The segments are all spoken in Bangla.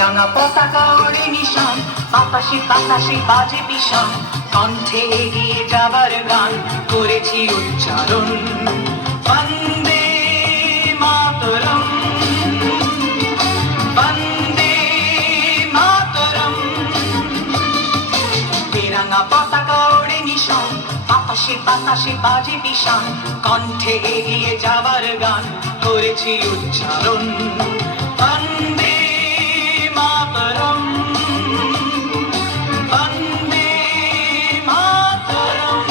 রাঙা পতাকা ওড়ে নিশান, বাতাসে বাতাসে বাজে বিষাণ, কণ্ঠে এগিয়ে যাবার গান করেছি উচ্চারণ। বন্দে মাতরম, বন্দে মাতরম। রাঙা পতাকা ওড়ে নিশান, বাতাসে বাতাসে বাজে বিষাণ, কণ্ঠে এগিয়ে যাবার গান করেছি উচ্চারণ। বন্দে মাতরম, বন্দে মাতরম।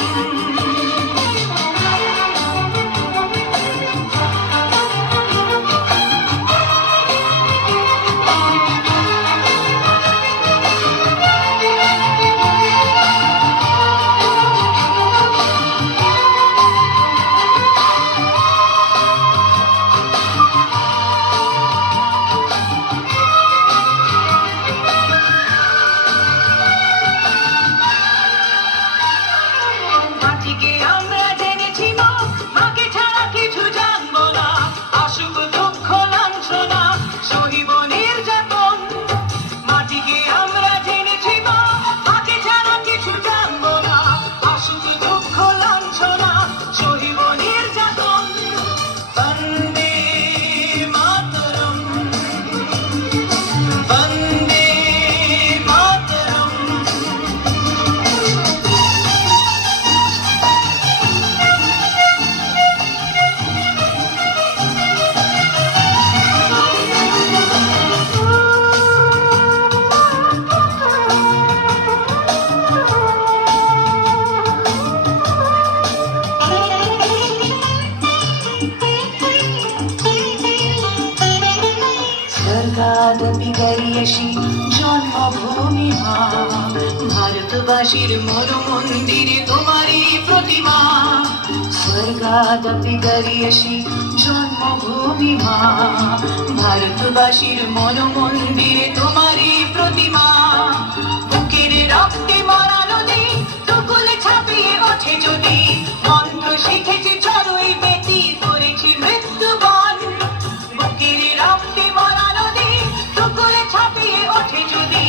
স্বর্গাদপি গরিয়সী জন্মভূমি মা, ভারতবাসীর মন মন্দিরে তোমারই প্রতিমা। স্বর্গাদপি গরিয়সী জন্মভূমি মা, ভারতবাসীর মন মন্দিরে তোমারই প্রতিমা। বুকের রক্তে মরা নদী টুকুলে ছাপিয়ে ওঠে যদি, মন্ত্র শিখেছি চড়ুই বেটি করেছি মৃত্যুবরণ। বুকের রক্তে মরা নদী টুকুলে ছাপিয়ে ওঠে যদি,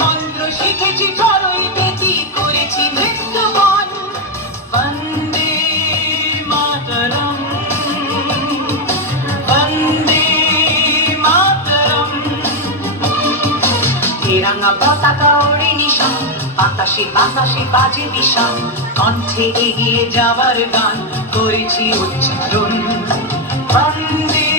মন্ত্র শিখেছি চড়ুই বেটি করেছি মৃত্যুবরণ। বন্দে মাতরম, বন্দে মাতরম। রাঙা পতাকা ওড়ে নিশান, বাতাসে বাতাসে বাজে বিষাণ, কণ্ঠে এগিয়ে যাবার গান করেছি উচ্চারণ। বন্দে